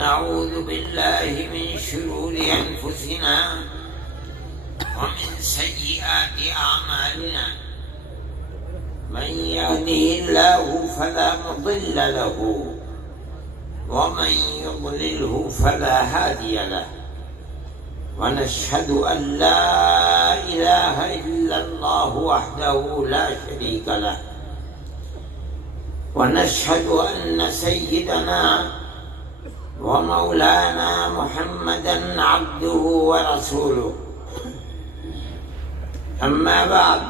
ونعوذ بالله من شرور أنفسنا ومن سيئات أعمالنا من يهده الله فلا مضل له ومن يضلله فلا هادي له ونشهد أن لا إله إلا الله وحده لا شريك له ونشهد أن سيدنا ومولانا محمدا عبده ورسوله أما بعد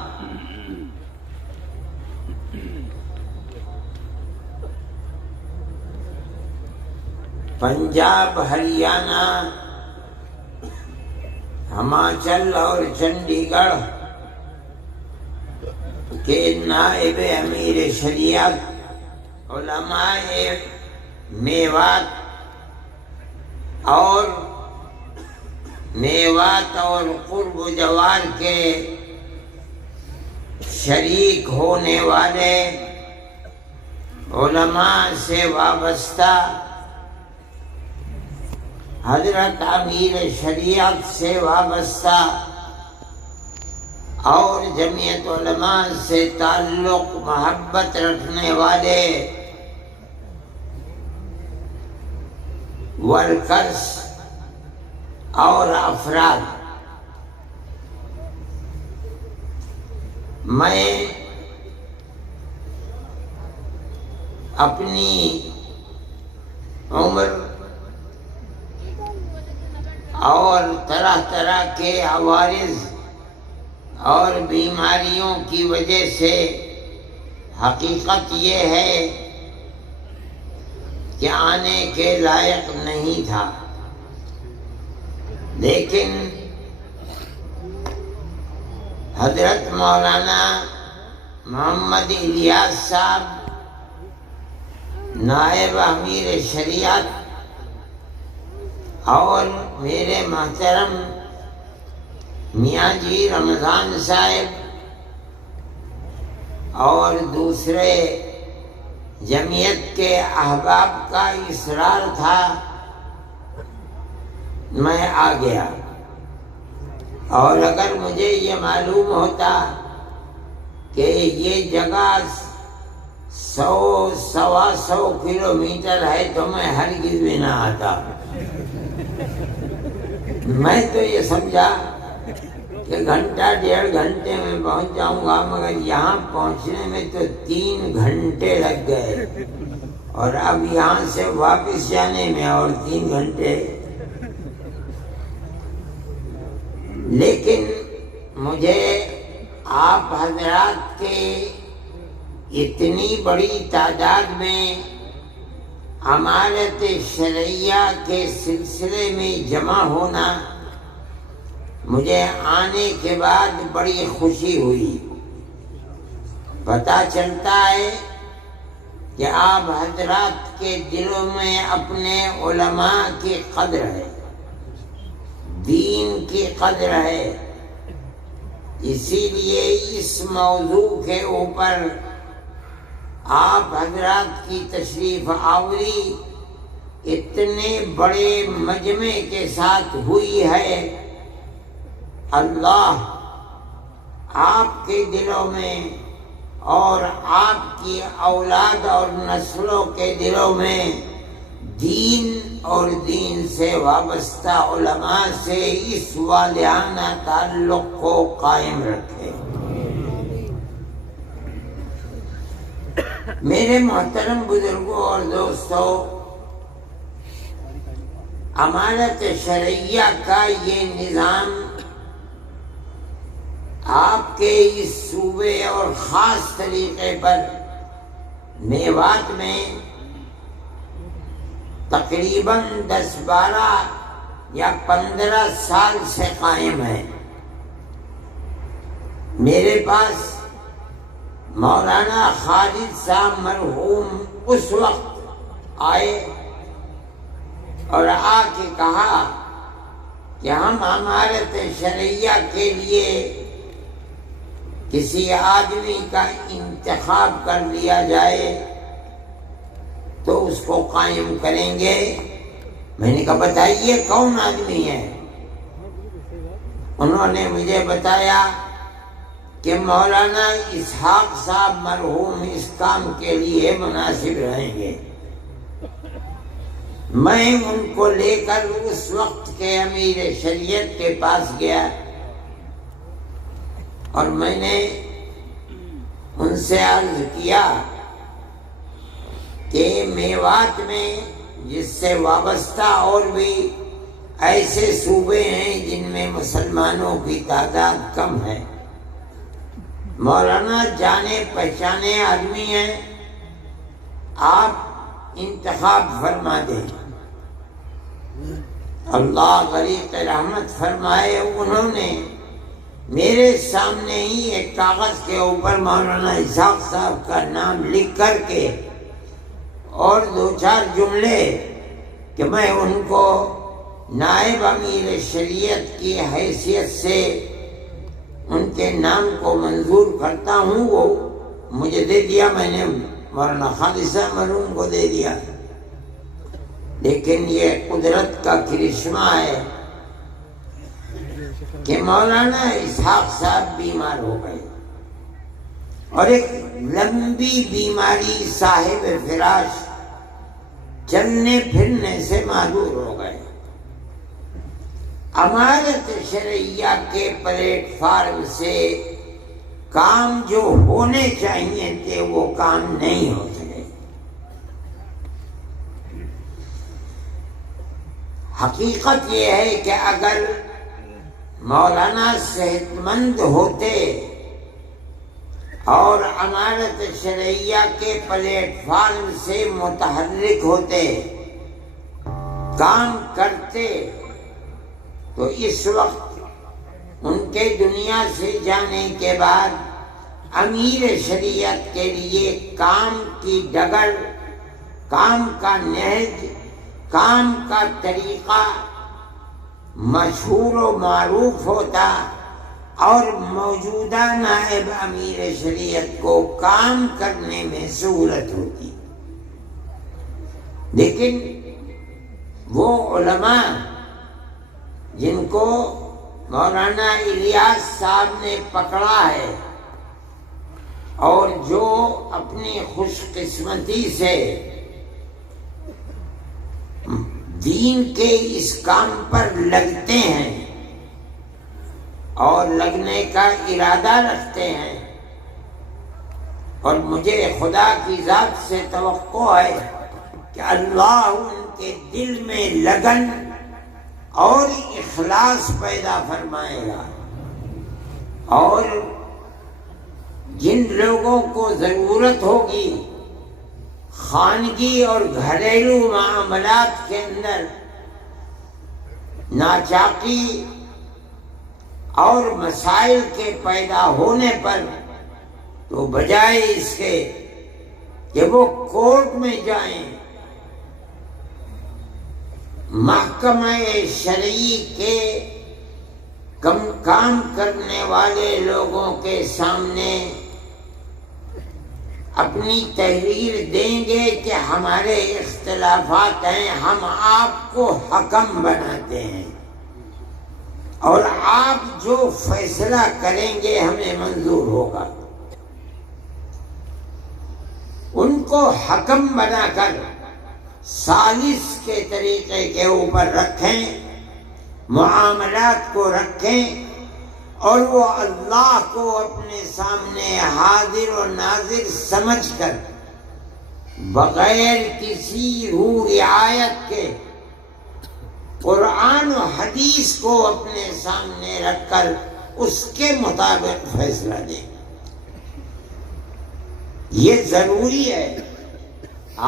پنجاب، ہریانہ، ہماچل اور چنڈی گڑھ کے نائب امیر شریعت علماء میوات اور قرب و جوار کے شریک ہونے والے علماء سے وابستہ حضرت امیر شریعت سے وابستہ اور جمعیت علماء سے تعلق محبت رکھنے والے ورکرز اور افراد، میں اپنی عمر اور طرح طرح کے عوارض اور بیماریوں کی وجہ سے حقیقت یہ ہے کہ آنے کے لائق نہیں تھا، لیکن حضرت مولانا محمد الیاس صاحب نائب امیر شریعت اور میرے محترم میاں جی رمضان صاحب اور دوسرے جمعیت کے احباب کا اصرار تھا، میں آ گیا۔ اور اگر مجھے یہ معلوم ہوتا کہ یہ جگہ 100-125 کلومیٹر ہے تو میں ہرگز بھی نہ آتا۔ میں تو یہ سمجھا کہ گھنٹہ 1.5 گھنٹے میں پہنچ جاؤں گا، مگر یہاں پہنچنے میں تو 3 گھنٹے لگ گئے، اور اب یہاں سے واپس جانے میں اور 3 گھنٹے۔ لیکن مجھے آپ حضرات کے اتنی بڑی تعداد میں امارت شرعیہ کے سلسلے میں جمع ہونا مجھے آنے کے بعد بڑی خوشی ہوئی۔ پتہ چلتا ہے کہ آپ حضرات کے دلوں میں اپنے علماء کی قدر ہے، دین کی قدر ہے، اسی لیے اس موضوع کے اوپر آپ حضرات کی تشریف آوری اتنے بڑے مجمع کے ساتھ ہوئی ہے۔ اللہ آپ کے دلوں میں اور آپ کی اولاد اور نسلوں کے دلوں میں دین اور دین سے وابستہ علماء سے اس والہانہ تعلق کو قائم رکھے۔ میرے محترم بزرگوں اور دوستوں، امانت شرعیہ کا یہ نظام آپ کے اس صوبے اور خاص طریقے پر میوات میں تقریباً 10-12 یا 15 سال سے قائم ہے۔ میرے پاس مولانا خالد صاحب مرحوم اس وقت آئے اور آ کے کہا کہ ہم امارت شرعیہ کے لیے کسی آدمی کا انتخاب کر لیا جائے تو اس کو قائم کریں گے، میں نے کہا بتائیے کون آدمی ہے؟ انہوں نے مجھے بتایا کہ مولانا اسحاق صاحب مرحوم اس کام کے لیے مناسب رہیں گے۔ میں ان کو لے کر اس وقت کے امیر شریعت کے پاس گیا اور میں نے ان سے عرض کیا کہ میوات میں جس سے وابستہ اور بھی ایسے صوبے ہیں جن میں مسلمانوں کی تعداد کم ہے، مولانا جانے پہچانے آدمی ہیں، آپ انتخاب فرما دیں۔ اللہ غریق رحمت فرمائے، انہوں نے میرے سامنے ہی ایک کاغذ کے اوپر مولانا اسحاق صاحب کا نام لکھ کر کے اور 2-4 جملے کہ میں ان کو نائب امیر شریعت کی حیثیت سے ان کے نام کو منظور کرتا ہوں، وہ مجھے دے دیا۔ میں نے مولانا خالد صاحب مرحوم کو دے دیا۔ لیکن یہ قدرت کا کرشمہ ہے کہ مولانا اسحاق صاحب بیمار ہو گئے اور ایک لمبی بیماری صاحب فراش، چلنے پھرنے سے معذور ہو گئے۔ امارت شرعیہ کے پلیٹ فارم سے کام جو ہونے چاہیے تھے وہ کام نہیں ہو سکے۔ حقیقت یہ ہے کہ اگر مولانا صحت مند ہوتے اور امارت شرعیہ کے پلیٹ فارم سے متحرک ہوتے، کام کرتے، تو اس وقت ان کے دنیا سے جانے کے بعد امیر شریعت کے لیے کام کی ڈگر، کام کا نہج، کام کا طریقہ مشہور و معروف ہوتا اور موجودہ نائب امیر شریعت کو کام کرنے میں سہولت ہوتی۔ لیکن وہ علماء جن کو مولانا الیاس صاحب نے پکڑا ہے اور جو اپنی خوش قسمتی سے دین کے اس کام پر لگتے ہیں اور لگنے کا ارادہ رکھتے ہیں، اور مجھے خدا کی ذات سے توقع ہے کہ اللہ ان کے دل میں لگن اور اخلاص پیدا فرمائے گا، اور جن لوگوں کو ضرورت ہوگی خانگی اور گھریلو معاملات کے اندر ناچاقی اور مسائل کے پیدا ہونے پر، تو بجائے اس کے کہ وہ کورٹ میں جائیں، محکمہ شرعی کے کام کرنے والے لوگوں کے سامنے اپنی تحریر دیں گے کہ ہمارے اختلافات ہیں، ہم آپ کو حکم بناتے ہیں اور آپ جو فیصلہ کریں گے ہمیں منظور ہوگا، ان کو حکم بنا کر ثالث کے طریقے کے اوپر رکھیں، معاملات کو رکھیں، اور وہ اللہ کو اپنے سامنے حاضر و ناظر سمجھ کر بغیر کسی روح رعایت کے قرآن و حدیث کو اپنے سامنے رکھ کر اس کے مطابق فیصلہ دیں۔ یہ ضروری ہے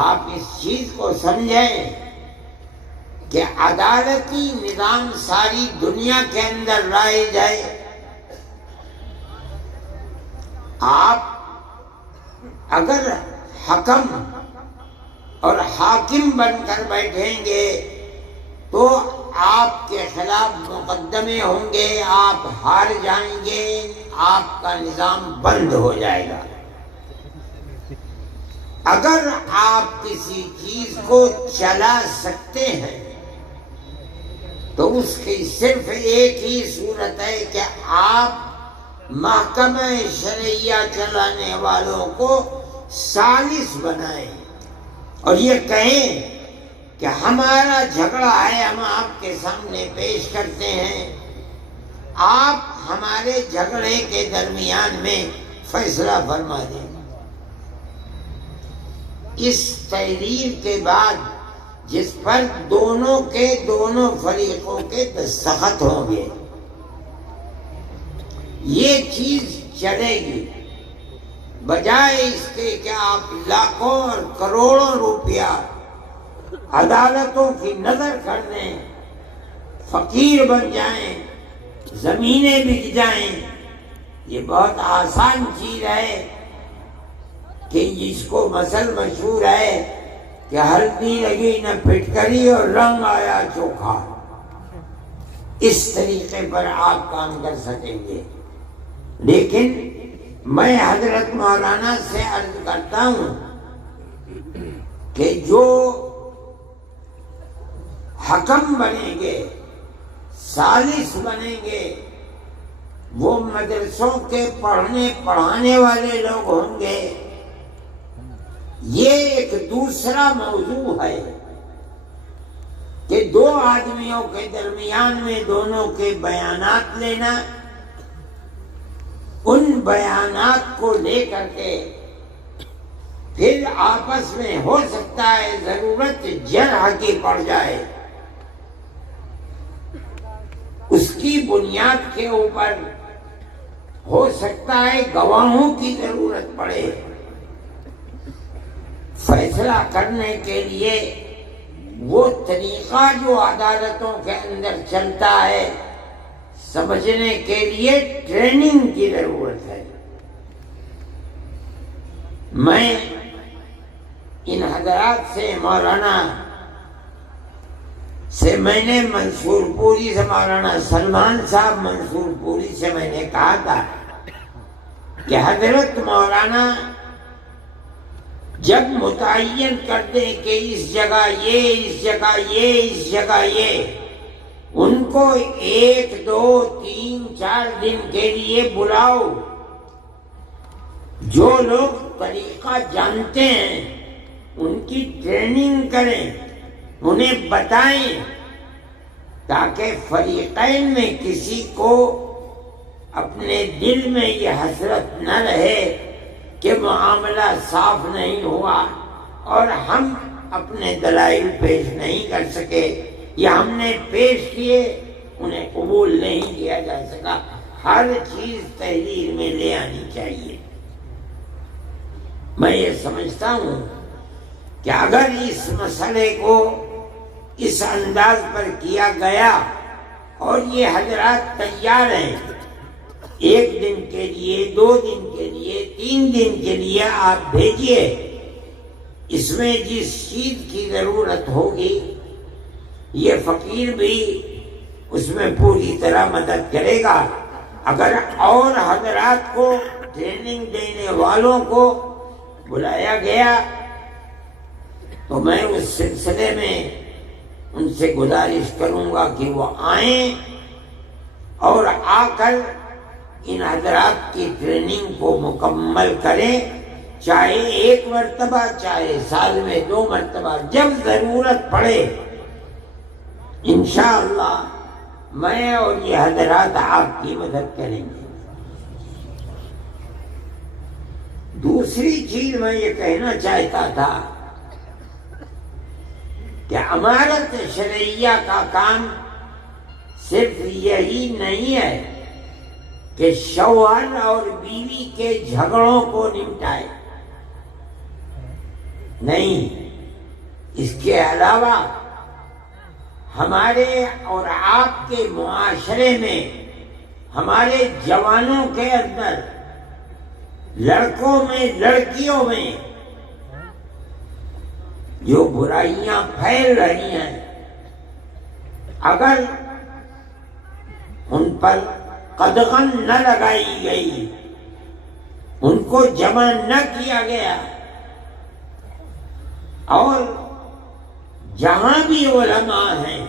آپ اس چیز کو سمجھیں کہ عدالتی نظام ساری دنیا کے اندر لائے جائے، آپ اگر حکم اور حاکم بن کر بیٹھیں گے تو آپ کے خلاف مقدمے ہوں گے، آپ ہار جائیں گے، آپ کا نظام بند ہو جائے گا۔ اگر آپ کسی چیز کو چلا سکتے ہیں تو اس کی صرف ایک ہی صورت ہے کہ آپ محکمہ شرعیہ چلانے والوں کو ثالث بنائیں اور یہ کہیں کہ ہمارا جھگڑا ہے، ہم آپ کے سامنے پیش کرتے ہیں، آپ ہمارے جھگڑے کے درمیان میں فیصلہ فرما دیں۔ اس تحریر کے بعد جس پر دونوں فریقوں کے دستخط ہوں گے، یہ چیز چلے گی، بجائے اس کے کہ آپ لاکھوں اور کروڑوں روپیہ عدالتوں کی نظر کر دیں، فقیر بن جائیں، زمینیں بک جائیں۔ یہ بہت آسان چیز ہے کہ جس کو مثل مشہور ہے کہ ہلدی لگی نہ پھٹکری اور رنگ آیا چوکھا، اس طریقے پر آپ کام کر سکیں گے۔ لیکن میں حضرت مولانا سے عرض کرتا ہوں کہ جو حکم بنیں گے، ثالث بنیں گے، وہ مدرسوں کے پڑھانے والے لوگ ہوں گے۔ یہ ایک دوسرا موضوع ہے کہ دو آدمیوں کے درمیان میں دونوں کے بیانات لینا، ان بیانات کو لے کر کے پھر آپس میں ہو سکتا ہے ضرورت جرح کی پڑ جائے، اس کی بنیاد کے اوپر ہو سکتا ہے گواہوں کی ضرورت پڑے۔ فیصلہ کرنے کے لیے وہ طریقہ جو عدالتوں کے اندر چلتا ہے، سمجھنے کے لیے ٹریننگ کی ضرورت ہے۔ میں ان حضرات سے مولانا سے میں نے منصور پوری سے مولانا سلمان صاحب منصور پوری سے میں نے کہا تھا کہ حضرت مولانا جب متعین کر دیں کہ اس جگہ یہ، اس جگہ یہ، اس جگہ یہ، ان کو 1 2 3 4 دن کے لیے بلاؤ، جو لوگ طریقہ جانتے ہیں ان کی ٹریننگ کریں، انہیں بتائیں، تاکہ فریقین میں کسی کو اپنے دل میں یہ حسرت نہ رہے کہ معاملہ صاف نہیں ہوا اور ہم اپنے دلائل پیش نہیں کر سکے، یا ہم نے پیش کیے انہیں قبول نہیں کیا جا سکا۔ ہر چیز تحریر میں لے آنی چاہیے۔ میں یہ سمجھتا ہوں کہ اگر اس مسئلے کو اس انداز پر کیا گیا اور یہ حضرات تیار ہیں، 1 دن کے لیے، 2 دن کے لیے، 3 دن کے لیے آپ بھیجیے، اس میں جس چیز کی ضرورت ہوگی یہ فقیر بھی اس میں پوری طرح مدد کرے گا۔ اگر اور حضرات کو، ٹریننگ دینے والوں کو بلایا گیا تو میں اس سلسلے میں ان سے گزارش کروں گا کہ وہ آئیں اور آ کر ان حضرات کی ٹریننگ کو مکمل کریں، چاہے 1 مرتبہ، چاہے سال میں 2 مرتبہ، جب ضرورت پڑے انشاءاللہ میں اور یہ حضرات آپ کی مدد کریں گے۔ دوسری چیز میں یہ کہنا چاہتا تھا کہ امارت شرعیہ کا کام صرف یہی نہیں ہے کہ شوہر اور بیوی کے جھگڑوں کو نمٹائے، نہیں، اس کے علاوہ ہمارے اور آپ کے معاشرے میں، ہمارے جوانوں کے اندر، لڑکوں میں، لڑکیوں میں جو برائیاں پھیل رہی ہیں، اگر ان پر قدغن نہ لگائی گئی، ان کو جمع نہ کیا گیا، اور جہاں بھی علماء ہیں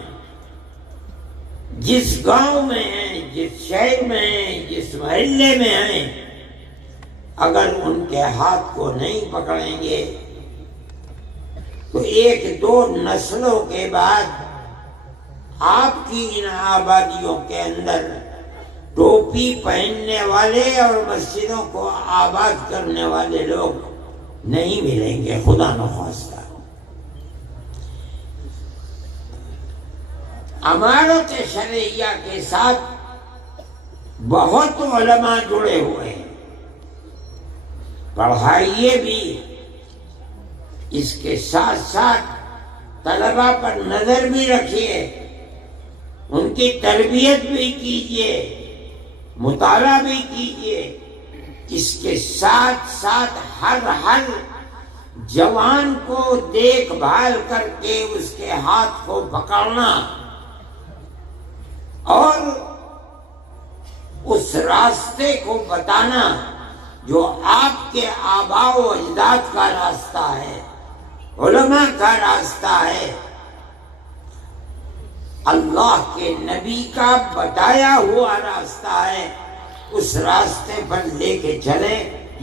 جس گاؤں میں ہیں، جس شہر میں ہیں، جس محلے میں ہیں، اگر ان کے ہاتھ کو نہیں پکڑیں گے تو ایک دو نسلوں کے بعد آپ کی ان آبادیوں کے اندر ٹوپی پہننے والے اور مسجدوں کو آباد کرنے والے لوگ نہیں ملیں گے، خدا نخواستہ۔ امارت شرعیہ کے ساتھ بہت علماء جڑے ہوئے ہیں، پڑھائیے بھی، اس کے ساتھ ساتھ طلباء پر نظر بھی رکھیے، ان کی تربیت بھی کیجیے، مطالعہ بھی کیجیے۔ اس کے ساتھ ساتھ ہر جوان کو دیکھ بھال کر کے اس کے ہاتھ کو پکڑنا اور اس راستے کو بتانا جو آپ کے آباء و اجداد کا راستہ ہے، علماء کا راستہ ہے، اللہ کے نبی کا بتایا ہوا راستہ ہے، اس راستے پر لے کے چلیں۔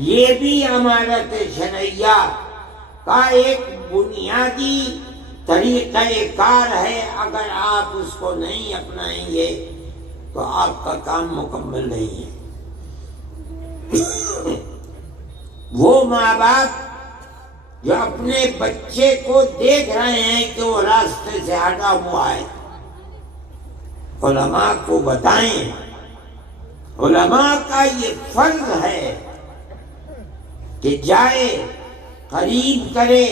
یہ بھی امارت شرعیہ کا ایک بنیادی طریقہ کار ہے۔ اگر آپ اس کو نہیں اپنائیں گے تو آپ کا کام مکمل نہیں ہے۔ وہ ماں باپ جو اپنے بچے کو دیکھ رہے ہیں کہ وہ راستے سے ہٹا ہوا ہے، علماء کو بتائیں۔ علماء کا یہ فرض ہے کہ جائے، قریب کرے،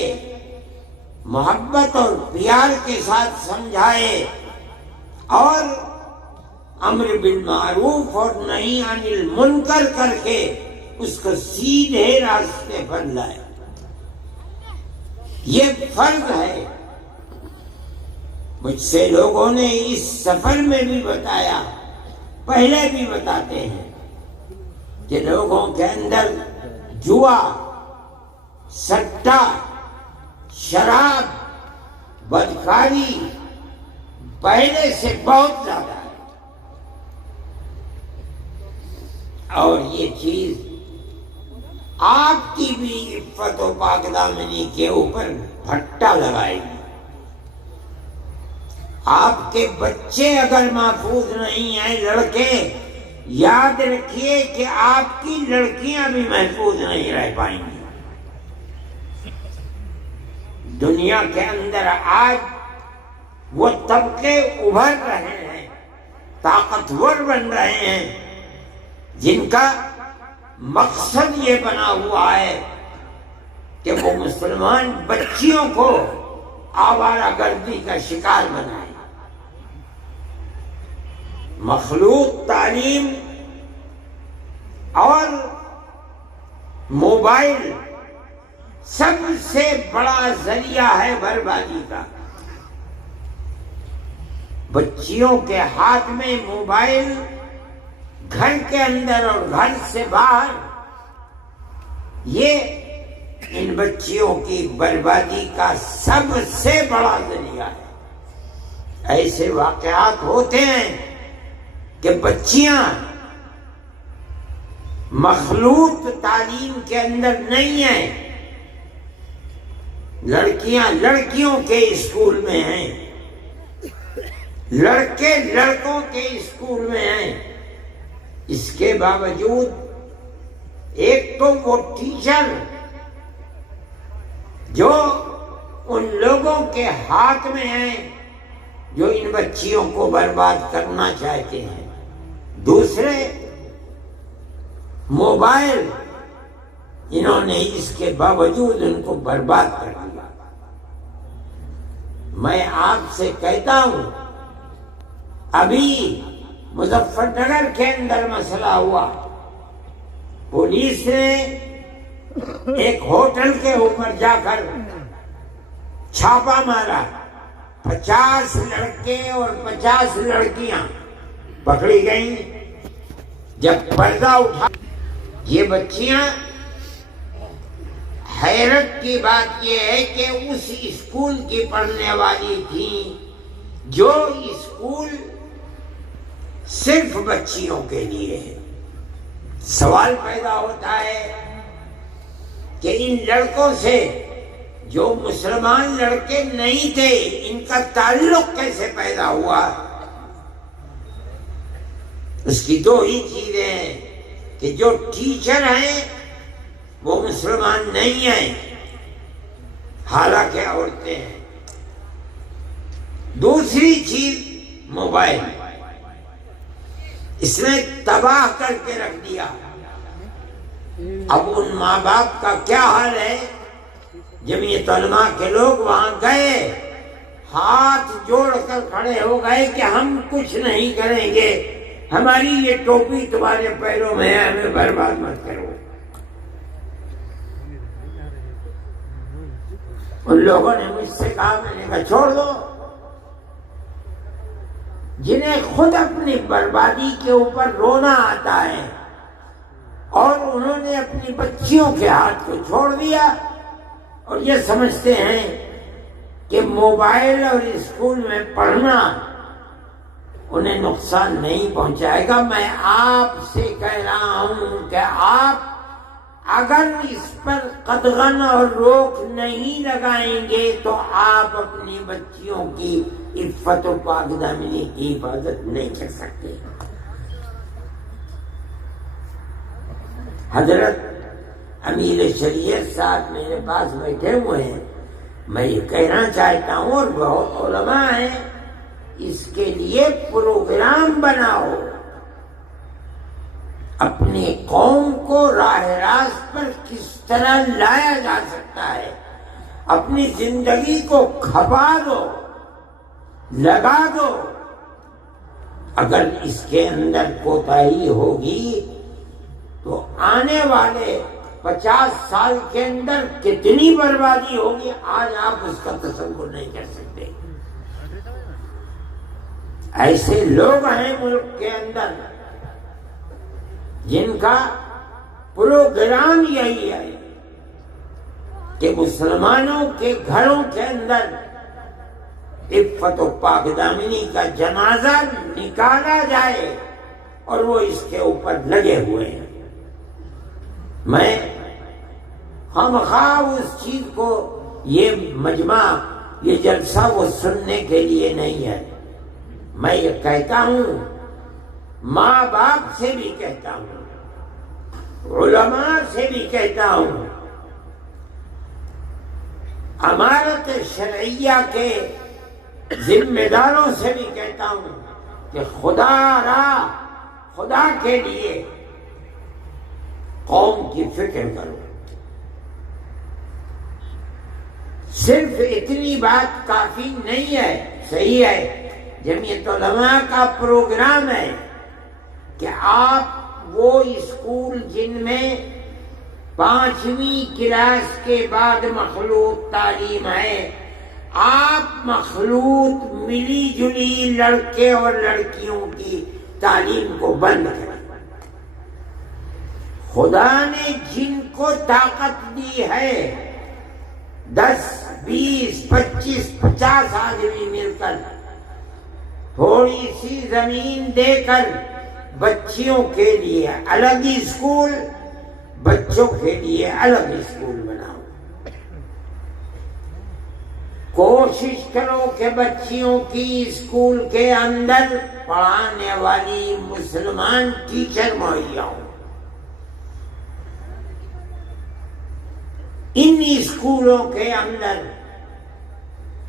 محبت اور پیار کے ساتھ سمجھائے اور امر بالمعروف اور نہی عن المنکر کر کے اس کو سیدھے راستے پر لائے۔ یہ فرض ہے۔ مجھ سے لوگوں نے اس سفر میں بھی بتایا، پہلے بھی بتاتے ہیں کہ لوگوں کے اندر جوا، سٹا، شراب، بدکاری پہلے سے بہت زیادہ ہے، اور یہ چیز آپ کی بھی عفت و پاک دامنی کے اوپر پھٹا لگائے گی۔ آپ کے بچے اگر محفوظ نہیں ہیں، لڑکے، یاد رکھیے کہ آپ کی لڑکیاں بھی محفوظ نہیں رہ پائیں گی۔ دنیا کے اندر آج وہ طبقے ابھر رہے ہیں، طاقتور بن رہے ہیں، جن کا مقصد یہ بنا ہوا ہے کہ وہ مسلمان بچیوں کو آوارہ گردی کا شکار بنائیں۔ مخلوط تعلیم اور موبائل سب سے بڑا ذریعہ ہے بربادی کا۔ بچیوں کے ہاتھ میں موبائل، گھر کے اندر اور گھر سے باہر، یہ ان بچیوں کی بربادی کا سب سے بڑا ذریعہ ہے۔ ایسے واقعات ہوتے ہیں کہ بچیاں مخلوط تعلیم کے اندر نہیں ہیں، لڑکیاں لڑکیوں کے اسکول میں ہیں، لڑکے لڑکوں کے اسکول میں ہیں۔ اس کے باوجود ایک تو وہ ٹیچر جو ان لوگوں کے ہاتھ میں ہیں جو ان بچیوں کو برباد کرنا چاہتے ہیں، دوسرے موبائل، انہوں نے اس کے باوجود ان کو برباد کر دیا۔ میں آپ سے کہتا ہوں، ابھی مظفر نگر کے اندر مسئلہ ہوا، پولیس نے ایک ہوٹل کے اوپر جا کر چھاپا مارا، 50 لڑکے اور 50 لڑکیاں پکڑی گئیں۔ جب پردہ اٹھا، یہ بچیاں، حیرت کی بات یہ ہے کہ اس اسکول کی پڑھنے والی تھیں جو اسکول صرف بچیوں کے لیے ہے۔ سوال پیدا ہوتا ہے کہ ان لڑکوں سے جو مسلمان لڑکے نہیں تھے ان کا تعلق کیسے پیدا ہوا؟ اس کی دو ہی چیزیں ہیں کہ جو ٹیچر ہیں وہ مسلمان نہیں ہیں، حالانکہ عورتیں ہیں۔ دوسری چیز موبائل، اس نے تباہ کر کے رکھ دیا۔ اب ان ماں باپ کا کیا حال ہے؟ جمعیت علماء کے لوگ وہاں گئے، ہاتھ جوڑ کر کھڑے ہو گئے کہ ہم کچھ نہیں کریں گے، ہماری یہ ٹوپی تمہارے پیروں میں ہے، ہمیں برباد مت کرو۔ ان لوگوں نے مجھ سے کہا، میں نے کہا چھوڑ دو۔ جنہیں خود اپنی بربادی کے اوپر رونا آتا ہے اور انہوں نے اپنی بچیوں کے ہاتھ کو چھوڑ دیا اور یہ سمجھتے ہیں کہ موبائل اور اسکول میں پڑھنا انہیں نقصان نہیں پہنچائے گا۔ میں آپ سے کہہ رہا ہوں کہ آپ اگر اس پر قدغن اور روک نہیں لگائیں گے تو آپ اپنی بچیوں کی عفت و پاک دامنی کی حفاظت نہیں کر سکتے۔ حضرت امیر شریعت صاحب میرے پاس بیٹھے ہوئے ہیں، میں یہ کہنا چاہتا ہوں اور بہت علماء ہیں، اس کے لیے پروگرام بناؤ، اپنی قوم کو راہ راست پر کس طرح لایا جا سکتا ہے، اپنی زندگی کو کھپا دو، لگا دو۔ اگر اس کے اندر کوتاہی ہوگی تو آنے والے 50 سال کے اندر کتنی بربادی ہوگی آج آپ اس کا تصور نہیں کر سکتے۔ ایسے لوگ ہیں ملک کے اندر جن کا پروگرام یہی ہے کہ مسلمانوں کے گھروں کے اندر عفت و پاک دامنی کا جنازہ نکالا جائے اور وہ اس کے اوپر لگے ہوئے ہیں۔ میں خواہ اس چیز کو، یہ مجمع، یہ جلسہ وہ سننے کے لیے نہیں ہے، میں یہ کہتا ہوں، ماں باپ سے بھی کہتا ہوں، علماء سے بھی کہتا ہوں، امارت شرعیہ کے ذمہ داروں سے بھی کہتا ہوں کہ خدا کے لیے قوم کی فکر کرو۔ صرف اتنی بات کافی نہیں ہے، صحیح ہے، جمعیت علماء کا پروگرام ہے کہ آپ وہ اسکول جن میں 5ویں کلاس کے بعد مخلوط تعلیم ہے، آپ مخلوط ملی جلی لڑکے اور لڑکیوں کی تعلیم کو بند کریں۔ خدا نے جن کو طاقت دی ہے، 10 20 25 50 آدمی مل کر تھوڑی سی زمین دے کر بچیوں کے لیے الگ اسکول، بچوں کے لیے الگ اسکول بناؤ۔ کوشش کرو کہ بچیوں کی اسکول کے اندر پڑھانے والی مسلمان ٹیچر مہیا ہوں۔ ان اسکولوں کے اندر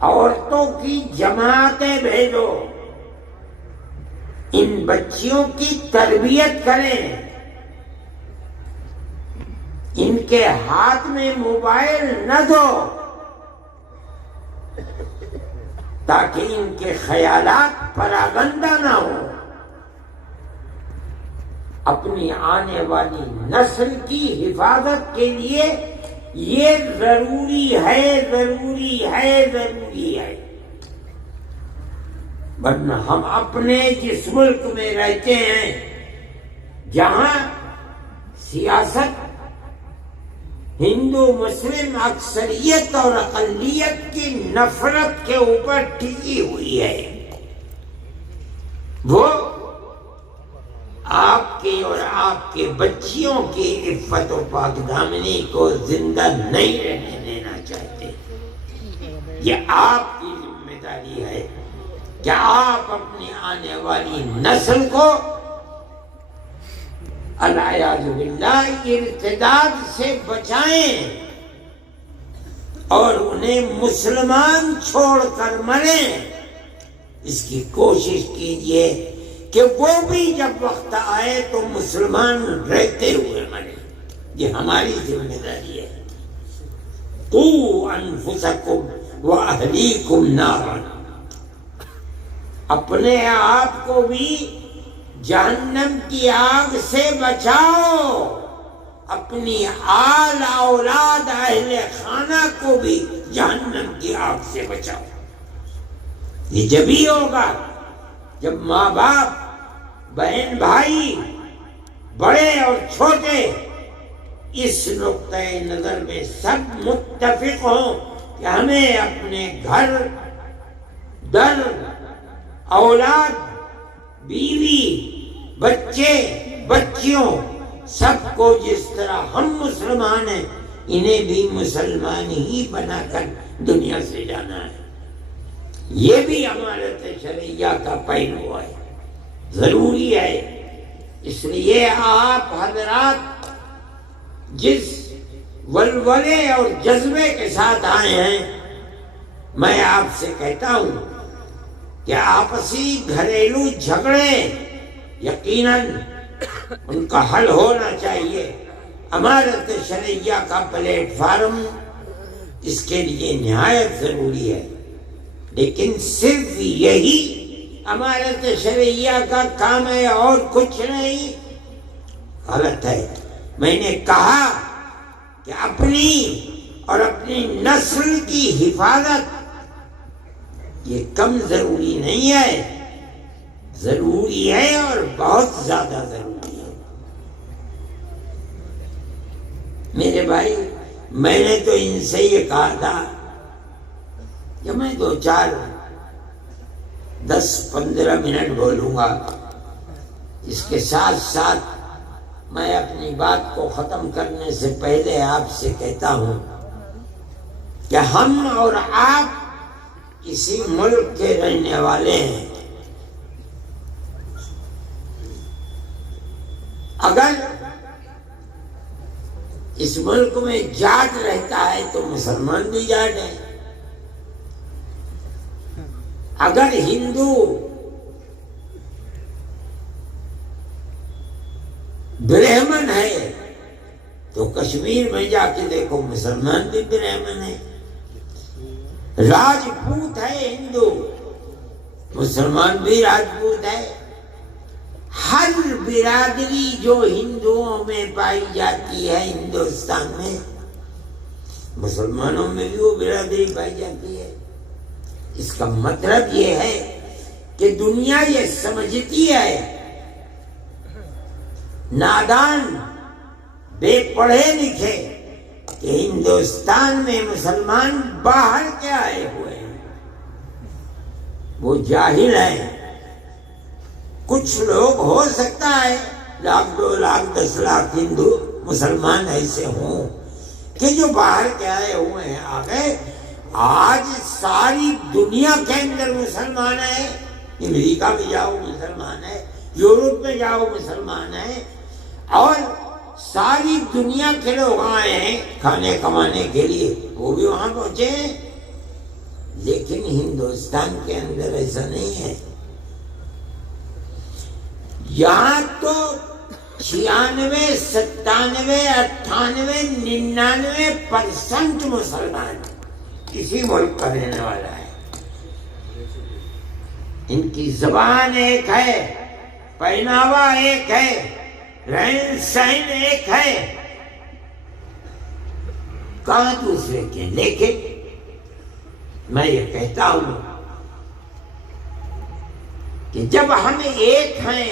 عورتوں کی جماعتیں بھیجو، ان بچیوں کی تربیت کریں، ان کے ہاتھ میں موبائل نہ دو تاکہ ان کے خیالات پراگندہ نہ ہوں۔ اپنی آنے والی نسل کی حفاظت کے لیے یہ ضروری ہے، ضروری ہے، ضروری ہے، ورنہ ہم اپنے جس ملک میں رہتے ہیں جہاں سیاست ہندو مسلم اکثریت اور اقلیت کی نفرت کے اوپر ٹکی ہوئی ہے، وہ کی اور آپ کے بچیوں کی عفت و پاک دامنی کو زندہ نہیں رہنے دینا چاہتے. یہ آپ کی ذمہ داری ہے کہ آپ اپنی آنے والی نسل کو العیاذ باللہ ارتداد سے بچائیں اور انہیں مسلمان چھوڑ کر مریں. اس کی کوشش کیجئے کہ وہ بھی جب وقت آئے تو مسلمان رہتے ہوئے مریں. یہ ہماری ذمہ داری ہے. قوا انفسکم واہلیکم نارا، اپنے آپ کو بھی جہنم کی آگ سے بچاؤ، اپنی آل اولاد اہل خانہ کو بھی جہنم کی آگ سے بچاؤ. یہ جبھی ہوگا جب ماں باپ، بہن بھائی، بڑے اور چھوٹے اس نقطۂ نظر میں سب متفق ہوں کہ ہمیں اپنے گھر، در، اولاد، بیوی، بچے، بچیوں سب کو جس طرح ہم مسلمان ہیں انہیں بھی مسلمان ہی بنا کر دنیا سے جانا ہے. یہ بھی امانت شرعیہ کا پہلو ہے، ضروری ہے. اس لیے آپ حضرات جس ولولے اور جذبے کے ساتھ آئے ہیں، میں آپ سے کہتا ہوں کہ آپسی گھریلو جھگڑے یقیناً ان کا حل ہونا چاہیے. امانت شرعیہ کا پلیٹ فارم اس کے لیے نہایت ضروری ہے، لیکن صرف یہی امانت شرعیہ کا کام ہے اور کچھ نہیں. غلط ہے. میں نے کہا کہ اپنی اور اپنی نسل کی حفاظت یہ کم ضروری نہیں ہے، ضروری ہے اور بہت زیادہ ضروری ہے. میرے بھائی، میں نے تو ان سے یہ کہا تھا کہ میں 10-15 منٹ بولوں گا. اس کے ساتھ ساتھ میں اپنی بات کو ختم کرنے سے پہلے آپ سے کہتا ہوں کہ ہم اور آپ اسی ملک کے رہنے والے ہیں. اگر اس ملک میں جاٹ رہتا ہے تو مسلمان بھی جاٹ ہے. اگر ہندو برہمن ہے تو کشمیر میں جا کے دیکھو مسلمان بھی برہمن ہے. راجپوت ہے ہندو، مسلمان بھی راجپوت ہے. ہر برادری جو ہندوؤں میں پائی جاتی ہے ہندوستان میں، مسلمانوں میں بھی وہ برادری پائی جاتی ہے. اس کا مطلب یہ ہے کہ دنیا یہ سمجھتی ہے، نادان بے پڑھے لکھے، کہ ہندوستان میں مسلمان باہر کے آئے ہوئے ہیں. وہ جاہل ہیں. کچھ لوگ ہو سکتا ہے 1,00,000 2,00,000 10,00,000 ہندو مسلمان ایسے ہوں کہ جو باہر کے آئے ہوئے ہیں. آ گئے. آج ساری دنیا کے اندر مسلمان ہیں. امریکہ میں جاؤ مسلمان ہے، یورپ میں جاؤ مسلمان ہے، اور ساری دنیا کے لوگ آئے ہیں کھانے کمانے کے لیے، وہ بھی وہاں پہنچے ہیں. لیکن ہندوستان کے اندر ایسا نہیں ہے. یہاں تو 96 97 98 99% مسلمان کسی ملک کا رہنے والا ہے. ان کی زبان ایک ہے، پہناوا ایک ہے، رہن سہن ایک ہے، کہاں دوسرے کے. لیکن میں یہ کہتا ہوں کہ جب ہم ایک ہیں،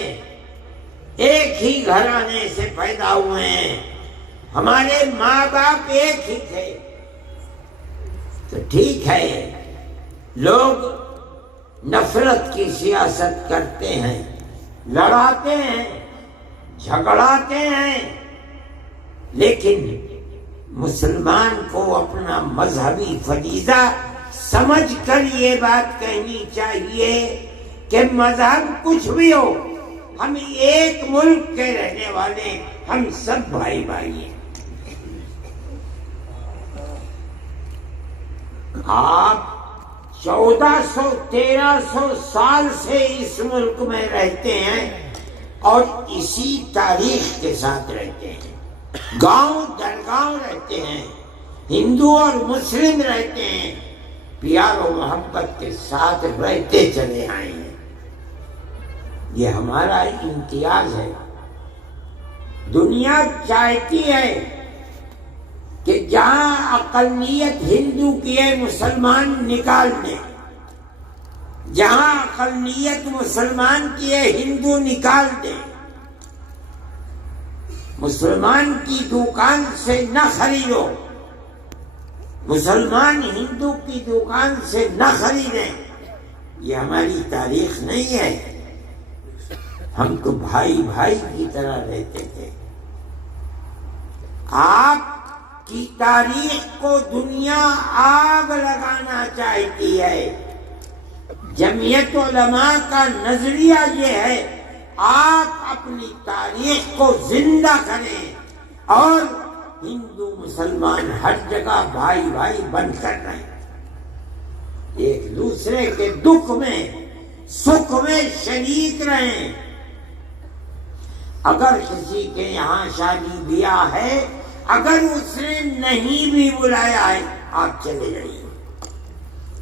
ایک ہی گھرانے سے پیدا ہوئے ہیں، ہمارے ماں باپ ایک ہی تھے، تو ٹھیک ہے. لوگ نفرت کی سیاست کرتے ہیں، لڑاتے ہیں، جھگڑاتے ہیں، لیکن مسلمان کو اپنا مذہبی فریضہ سمجھ کر یہ بات کہنی چاہیے کہ مذہب کچھ بھی ہو، ہم ایک ملک کے رہنے والے، ہم سب بھائی بھائی ہیں۔ آپ 1400-1300 سال سے اس ملک میں رہتے ہیں اور اسی تاریخ کے ساتھ رہتے ہیں، گاؤں در گاؤں رہتے ہیں، ہندو اور مسلم رہتے ہیں، پیار و محبت کے ساتھ رہتے چلے آئے ہیں۔ یہ ہمارا امتیاز ہے۔ دنیا چاہتی ہے کہ جہاں اقلیت ہندو کی ہے مسلمان نکال دیں، جہاں اقلیت مسلمان کی ہے ہندو نکال دیں، مسلمان کی دکان سے نہ خریدو، مسلمان ہندو کی دکان سے نہ خریدیں۔ یہ ہماری تاریخ نہیں ہے۔ ہم تو بھائی بھائی کی طرح رہتے تھے۔ آپ کی تاریخ کو دنیا آگ لگانا چاہتی ہے۔ جمعیت علماء کا نظریہ یہ ہے، آپ اپنی تاریخ کو زندہ کریں اور ہندو مسلمان ہر جگہ بھائی بھائی بن کر رہیں، ایک دوسرے کے دکھ میں سکھ میں شریک رہیں۔ اگر کسی کے یہاں شادی بیاہ ہے، اگر اس نے نہیں بھی بلایا ہے، آپ چلے جائیے،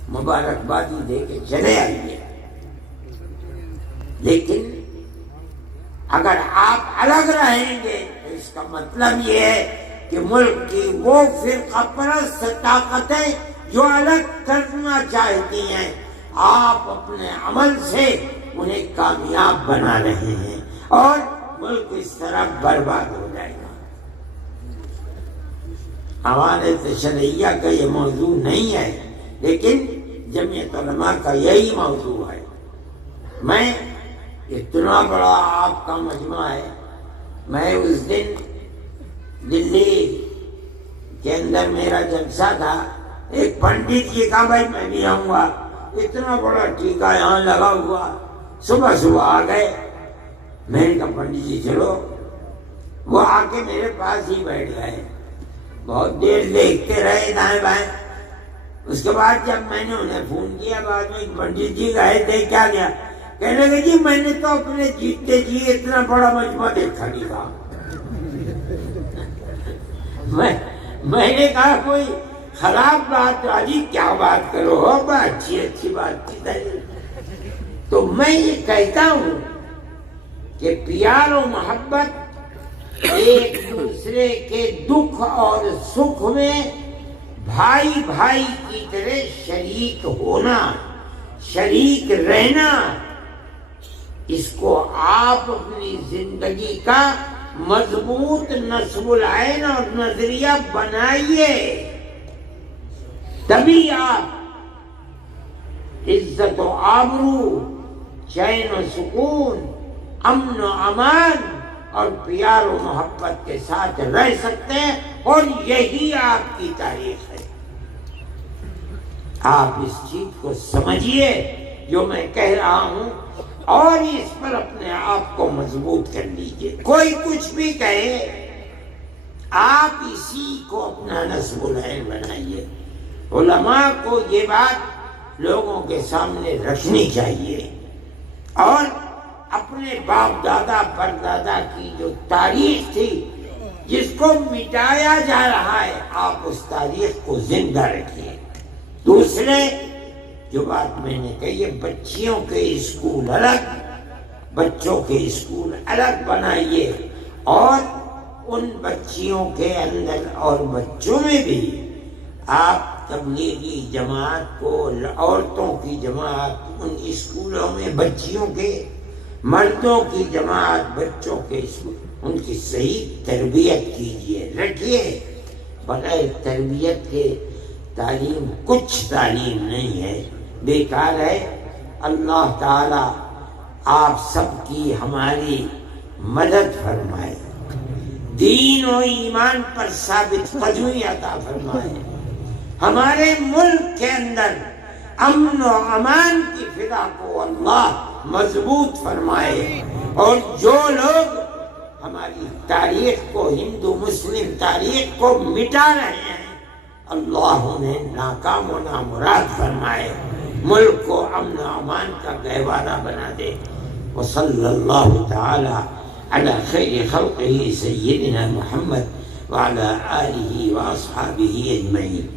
مبارکبادی دے کے چلے آئیے۔ لیکن اگر آپ الگ رہیں گے تو اس کا مطلب یہ ہے کہ ملک کی وہ فرقہ پرست طاقتیں جو الگ کرنا چاہتی ہیں، آپ اپنے عمل سے انہیں کامیاب بنا رہے ہیں اور ملک اس طرح برباد ہو جائے گا۔ ہمارے تشریعہ کا یہ موضوع نہیں ہے، لیکن جمعیت علماء کا یہی موضوع ہے۔ میں اتنا بڑا آپ کا مجمع ہے، میں اس دن دلی کے اندر میرا جلسہ تھا، ایک پنڈت جی کا بھائی میں بھی آؤں گا، اتنا بڑا ٹیکا یہاں لگا ہوا، صبح صبح آ گئے۔ میں نے کہا پنڈت جی چلو، وہ آ کے میرے پاس ہی بیٹھ گئے، بہت دیر دیکھتے رہے دائیں بائیں۔ اس کے بعد جب میں نے انہیں فون کیا بعد میں، پنڈت جی گئے تھے کیا گیا؟ کہنے لگے جی میں نے تو اپنے جیتے جی اتنا بڑا مجمع دیکھا نہیں تھا۔ میں نے کہا کوئی خراب بات آجی کیا بات کرو ہو، بات اچھی بات تھی۔ تو میں یہ کہتا ہوں کہ پیار و محبت، ایک دوسرے کے دکھ اور سکھ میں بھائی بھائی کی طرح شریک ہونا، شریک رہنا، اس کو آپ اپنی زندگی کا مضبوط نصب العین اور نظریہ بنائیے، تبھی آپ عزت و آبرو، چین و سکون، امن و امان اور پیار و محبت کے ساتھ رہ سکتے ہیں، اور یہی آپ کی تاریخ ہے۔ آپ اس چیز کو سمجھیے جو میں کہہ رہا ہوں، اور اس پر اپنے آپ کو مضبوط کر لیجیے۔ کوئی کچھ بھی کہے، آپ اسی کو اپنا نصب العین بنائیے۔ علماء کو یہ بات لوگوں کے سامنے رکھنی چاہیے، اور اپنے باپ دادا پردادا کی جو تاریخ تھی جس کو مٹایا جا رہا ہے، آپ اس تاریخ کو زندہ رکھیے۔ دوسرے جو بات میں نے کہی ہے، بچیوں کے اسکول الگ، بچوں کے اسکول الگ بنائیے، اور ان بچیوں کے اندر اور بچوں میں بھی آپ تبلیغی جماعت کو، عورتوں کی جماعت ان اسکولوں میں، بچیوں کے، مردوں کی جماعت بچوں کے اسکول، ان کی صحیح تربیت کیجیے، رکھیے۔ بغیر تربیت کے تعلیم کچھ تعلیم نہیں ہے، بیکار ہے۔ اللہ تعالی آپ سب کی، ہماری مدد فرمائے، دین و ایمان پر ثابت قدمی عطا فرمائے، ہمارے ملک کے اندر امن و امان کی فضا کو اللہ مضبوط فرمائے، اور جو لوگ ہماری تاریخ کو، ہندو مسلم تاریخ کو مٹا رہے ہیں، اللہ انہیں ناکام و نامراد فرمائے، ملک کو امن و امان کا گہوارہ بنا دے۔ وصلی اللہ تعالی علی خیر خلقہ سیدنا محمد وعلی آلہ واصحابہ اجمعین۔